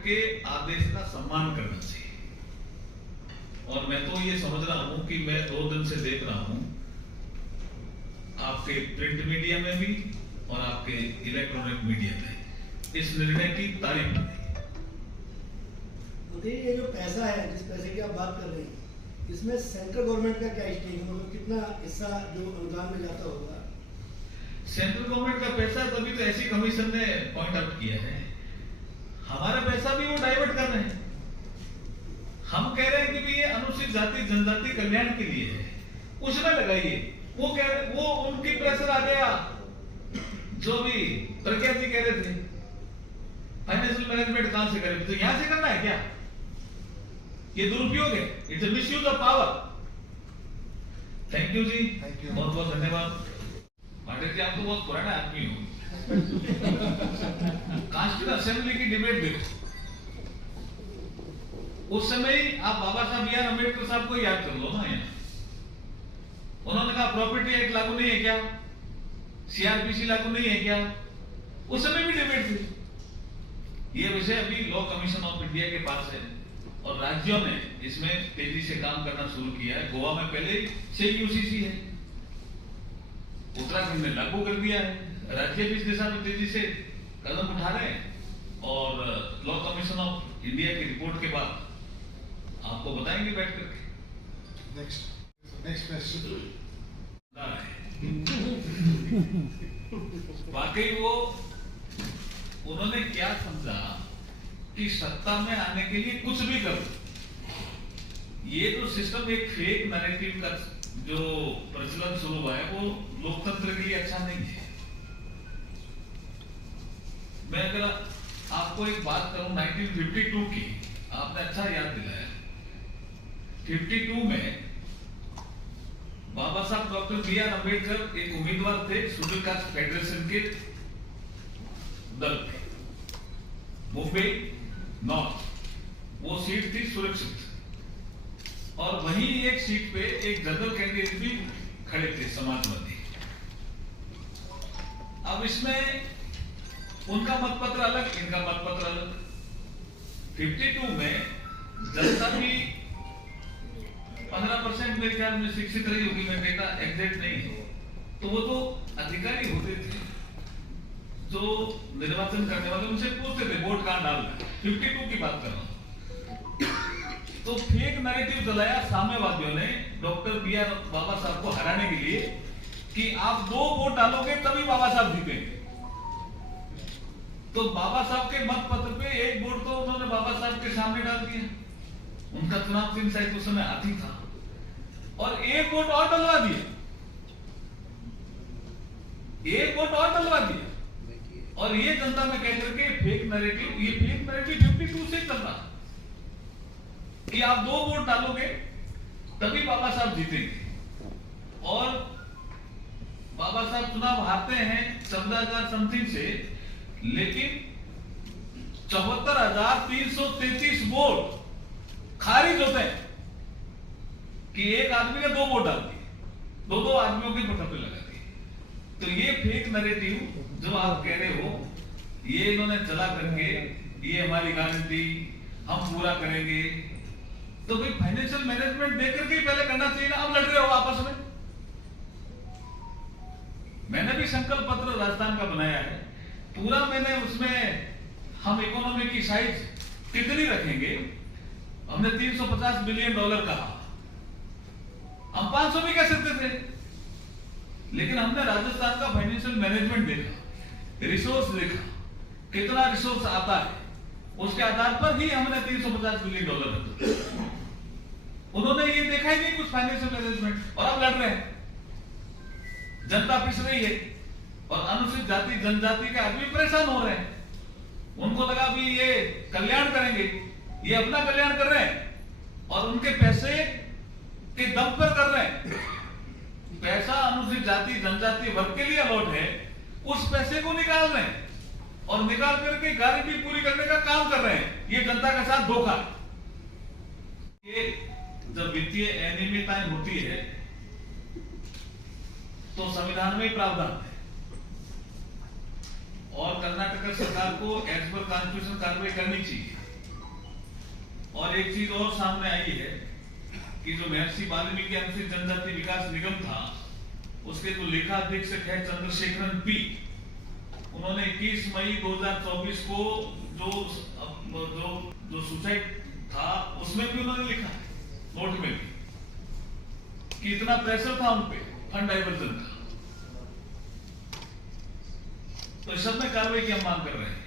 के आदेश का सम्मान करना चाहिए। और मैं तो ये समझ रहा हूं कि मैं 2 दिन से देख रहा हूं आपके प्रिंट मीडिया में भी और आपके इलेक्ट्रॉनिक मीडिया में इस निर्णय की तारीफ की। ये जो पैसा है, जिस पैसे की आप बात कर रहे हैं, इसमें सेंट्रल गवर्नमेंट का क्या स्टेक है? मतलब कितना हिस्सा जो अनुदान में जाता होगा? सेंट्रल गवर्नमेंट का पैसा तभी तो ऐसी कमीशन ने पॉइंट आउट किया है। हमारा पैसा भी वो डाइवर्ट कर रहे हैं। हम कह रहे हैं कि ये अनुसूचित जाति जनजाति कल्याण के लिए है, उसमें लगाइए। वो कह रहे, वो उनकी प्रेशर आ गया। जो भी प्रज्ञा जी कह रहे थे फाइनेंशियल मैनेजमेंट कहां से करें, तो यहां से करना है क्या? ये दुरुपयोग है, it's a misuse of power. Thank you ji, बहुत बहुत धन्यवाद। पाटिल जी, आप तो बहुत पुराना आदमी हो। कॉन्स्टिट्यूशन असेंबली की डिबेट देखो, उस समय ही आप बाबा साहब बी आर अम्बेडकर साहब को याद कर लो ना। यहाँ उन्होंने कहा प्रॉपर्टी एक्ट लागू नहीं है क्या, सीआरपीसी लागू नहीं है क्या? उस समय भी डिबेट थी। ये विषय अभी लॉ कमीशन ऑफ इंडिया के पास है और राज्यों ने इसमें तेजी से काम करना शुरू किया है। गोवा में पहले से यूसीसी है, उत्तराखंड ने लागू कर दिया है, राज्य भी इस दिशा में तेजी से कदम उठा रहे हैं। और लॉ कमीशन ऑफ इंडिया की रिपोर्ट के बाद आपको बताएंगे बैठ करके। Next question. वाकई वो उन्होंने क्या समझा कि सत्ता में आने के लिए कुछ भी करो। ये तो सिस्टम एक फेक नैरेटिव का जो प्रचलन शुरू हुआ है, वो लोकतंत्र के लिए अच्छा नहीं है। मैं अगर आपको एक बात करूं 1952 की, आपने अच्छा याद दिलाया। 52 में बाबा साहब डॉक्टर बी आर अम्बेडकर एक उम्मीदवार थे शेड्यूल कास्ट फेडरेशन के दल पे, मुंबई नॉर्थ। वो सीट थी सुरक्षित, और वहीं एक सीट पे एक जनरल कैंडिडेट भी खड़े थे समाजवादी। अब इसमें उनका मतपत्र अलग, इनका मतपत्र अलग। 52 में जनता भी 15% मेरे ख्याल में शिक्षित रही होगी, मैं डेटा एग्जैक्ट नहीं है। तो वो तो अधिकारी होते थे जो निर्वाचन करने वाले, उनसे पूछते थे वोट कहां डालना है। 52 की बात कर रहा हूं। तो फेक नैरेटिव चलाया साम्यवादियों ने डॉक्टर बी आर बाबा साहब को हराने के लिए कि आप 2 वोट डालोगे तभी बाबा साहब जीतेंगे। तो बाबा साहब के मत पत्र पे 1 वोट तो उन्होंने बाबा साहब के सामने डाल दिया। उनका चुनाव चिन्ह शायद उस समय हाथी था, और 1 वोट और डलवा दिया, 1 वोट और डलवा दिया। और ये जनता में कह करके फेक नैरेटिव, ये फेक नैरेटिव 52 से चल रहा कि आप 2 वोट डालोगे तभी बाबा साहब जीतेंगे। और बाबा साहब चुनाव हारते हैं 14,000 समथिंग से, लेकिन 74,333 वोट खारिज होते हैं कि एक आदमी ने 2 वोट डाल दिए, 2 आदमियों के पट पे लगा दिए। तो ये फेक नैरेटिव जो आप कह रहे हो, ये इन्होंने चला करके ये हमारी गारंटी हम पूरा करेंगे। तो भाई फाइनेंशियल मैनेजमेंट देकर के पहले करना चाहिए ना। अब लड़ रहे हो आपस में। मैंने भी संकल्प पत्र राजस्थान का बनाया है पूरा। मैंने उसमें हम इकोनॉमी की साइज कितनी रखेंगे, हमने $350 बिलियन कहा। हम 500 भी कह सकते थे, लेकिन हमने राजस्थान का फाइनेंशियल मैनेजमेंट देखा, रिसोर्स देखा, कितना रिसोर्स आता है, उसके आधार पर ही हमने $350 बिलियन रखा। उन्होंने ये देखा ही नहीं कुछ फाइनेंशियल मैनेजमेंट, और अब लड़ रहे हैं। जनता पिस रही है और अनुसूचित जाति जनजाति के आदमी परेशान हो रहे हैं। उनको लगा भी ये कल्याण करेंगे, ये अपना कल्याण कर रहे हैं और उनके पैसे के दम पर कर रहे हैं। पैसा अनुसूचित जाति जनजाति वर्ग के लिए अलॉट है, उस पैसे को निकाल रहे हैं और निकाल करके गारंटी पूरी करने का काम कर रहे हैं। ये जनता के साथ धोखा। ये जब वित्तीय अनियमितताएं होती है तो संविधान में प्रावधान है और कर्नाटक सरकार को एज पर कॉन्स्टिट्यूशन कार्रवाई करनी चाहिए। और एक चीज और सामने आई है कि जो महर्षि वाल्मीकि अनुसूचित जनजाति विकास निगम था, उसके जो लेखाधीक्षक है चंद्रशेखरन पी, उन्होंने 21 मई 2024 को जो सुसाइड था उसमें भी उन्होंने लिखा है, नोट में भी, कि इतना प्रेशर था उनपे फंड डाइवर्जन का। तो इस सब में कार्रवाई की हम मांग कर रहे हैं।